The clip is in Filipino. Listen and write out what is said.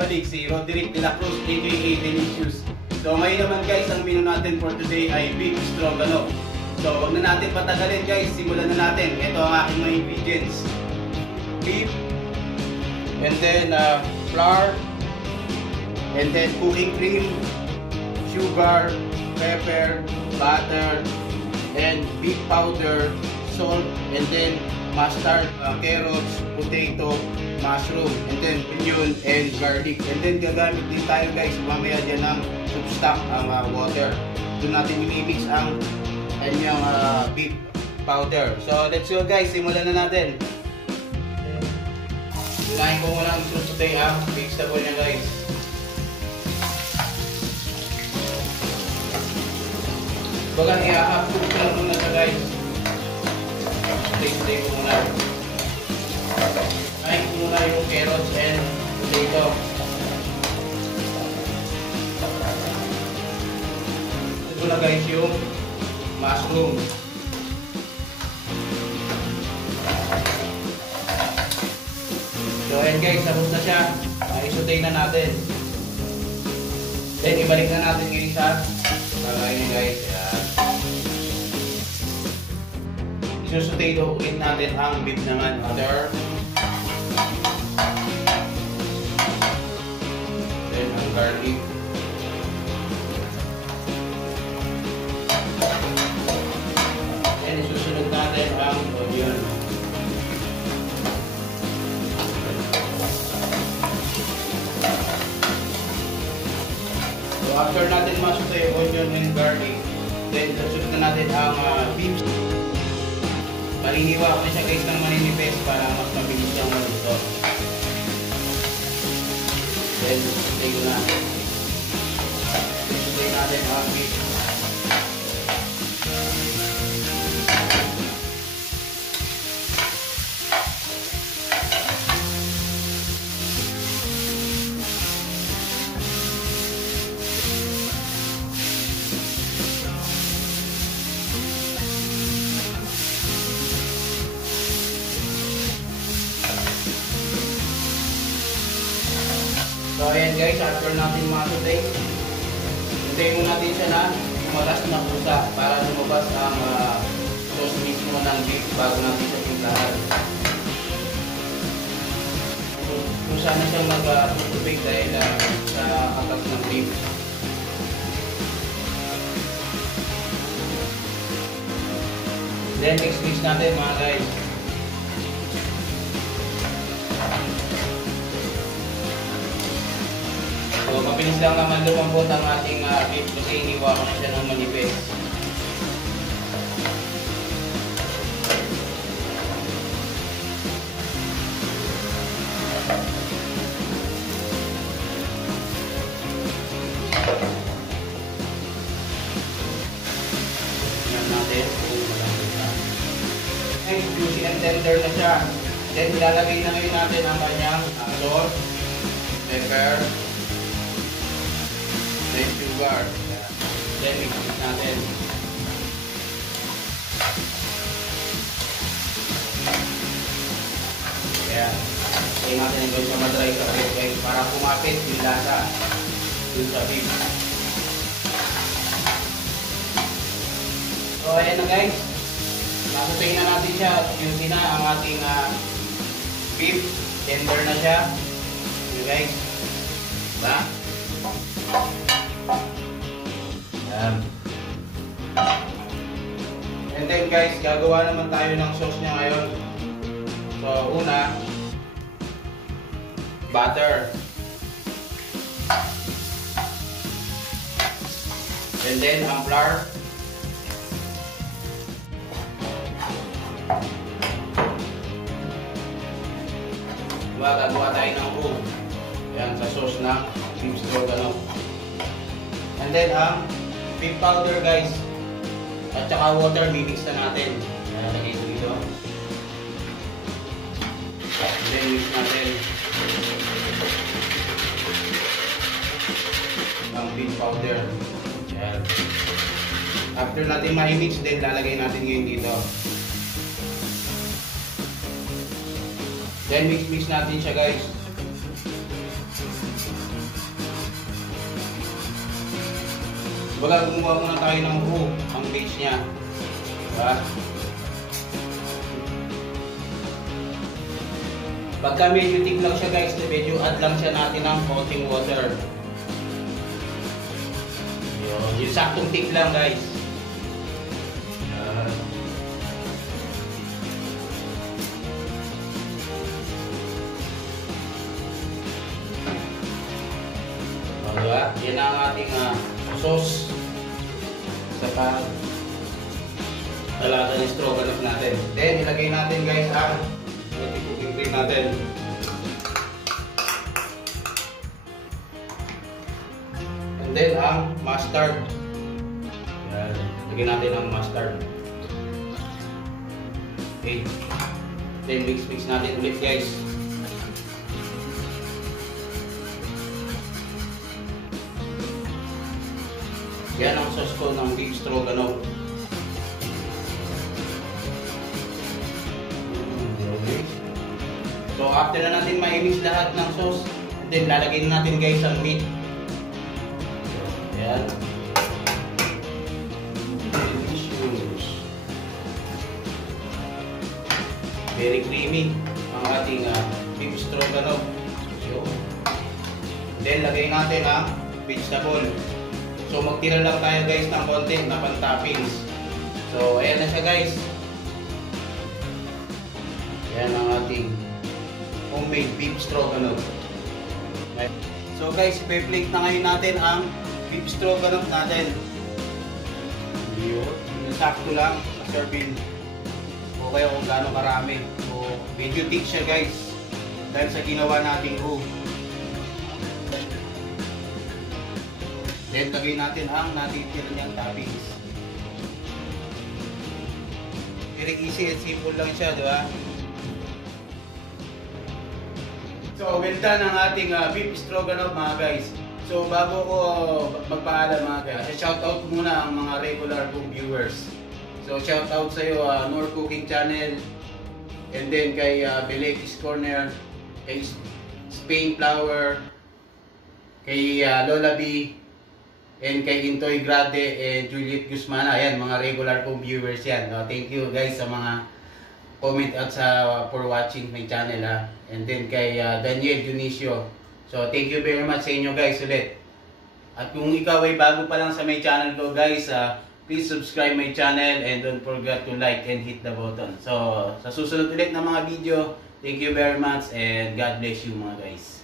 nagbabalik si Roderick de la Cruz aka Delicious. So ngayon naman guys, ang menu natin for today ay beef stroganoff. So wag na natin patagalin guys, simulan na natin. Ito ang aking mga ingredients. Beef, and then flour, and then cooking cream, sugar, pepper, butter, and beef powder, salt, and then mustard, carrots, potato, mushroom, and then onion and garlic. And then gagamit din tayo guys mamaya dyan ng soup stock, water. Doon natin i-mix ang kanyang beef powder. So let's go guys, simulan na natin. Unahin ko muna ang susutay ang vegetable niya guys. Bagang i-half-cook ko lang muna siya guys. Sutay ko muna. Unahin ko muna yung carrots and potato. Ito na guys yung mushroom. So ayan guys, tapos na siya. Isutay na natin. Then ibalik na natin ngayon sa kakain guys. Isusutay do ulit natin ang beef naman. Butter. Then ang garlic. Then isusunod natin ang onion. So after natin masutay yung onion and garlic, then susunod na natin ang beef. Maliniwa ko siya guys ng maninipis para mas mabilis siyang maluto. Then sutay ko na. Sutay natin ang beef. So ayan guys, after natin masutay, hintayin mo natin siya na umagas na pusa para lumabas ang sauce mismo ng beef bago natin siya timplahan. Pusa na siyang mag-tubig dahil sa atas ng beef. Then mix natin mga guys. So, mabilis lang naman lumambot ang ating beef kasi iniwa ko na siya ng manipis. Yan natin kung malambot na. Next, juicy and tender na siya. Then, ilalagay na ngayon natin ang kanyang salt, pepper, then sugar. Then mix natin. Ayan. Kaya natin ito sa madry sa beef guys para kumapit yung lasa dun sa beef. So ayan na guys. Nasutay na natin siya. Juicy na ang ating beef. Tender na siya. Ayan guys. Diba? Ayan. And then guys, gagawa naman tayo ng sauce niya ngayon. So una, butter. And then ang flour. Gagawa tayo ng roux. Ayan, sa sauce ng beef stroganoff. And then ang beef powder guys. At saka water, mimix na natin. Lagay ito dito. And then mix natin ang beef powder. Ayan. After natin ma-mix, then lalagay natin ngayon dito. Then mix natin siya guys. Baga gumawa muna tayo ng roux, ang base niya. Diba? Pagka medyo thick lang siya guys, medyo add lang siya natin ng konting water. Yun, yung saktong thick lang guys. Diba? Yan ang ating sauce sa talaga ng stroganoff natin. Then ilagay natin guys ang cooking cream natin. And then ang mustard. Yan. Lagyan natin ang mustard. Okay. Then mix natin ulit guys. Yan ang sauce ko ng beef stroganoff. Okay. So after na natin ma-mix lahat ng sauce, then lalagay na natin guys ang meat. Yan. Delicious. Very creamy ang ating beef stroganoff. So, then lagay natin ang vegetable. So magtira lang tayo guys ng konti na pan-toppings. So ayan na siya guys. Ayan ang ating homemade beef stroganoff. So guys, i-plate na ngayon natin ang beef stroganoff natin. Yun, sakto lang sa serving. O kaya kung gaano karami. So medyo thick siya guys dahil sa ginawa nating roux. Then lagay natin ang natitira niyang toppings. Very easy and simple lang siya, di ba? So well done ang ating beef stroganoff mga guys. So bago ko magpaalam mga guys, shoutout muna ang mga regular kong viewers. So shoutout sa iyo Nor Cooking Channel, and then kay Belekis Corner, kay Spain Flower, kay Lola B, and kay Intoy Grade and Juliet Guzman. Ayan, mga regular kong viewers yan. Thank you guys sa mga comment at for watching my channel ha. And then kay Daniel Dionisio. So thank you very much sa inyo guys ulit. At kung ikaw ay bago pa lang sa my channel ko guys, please subscribe my channel and don't forget to like and hit the button. So sa susunod ulit na mga video, thank you very much and God bless you mga guys.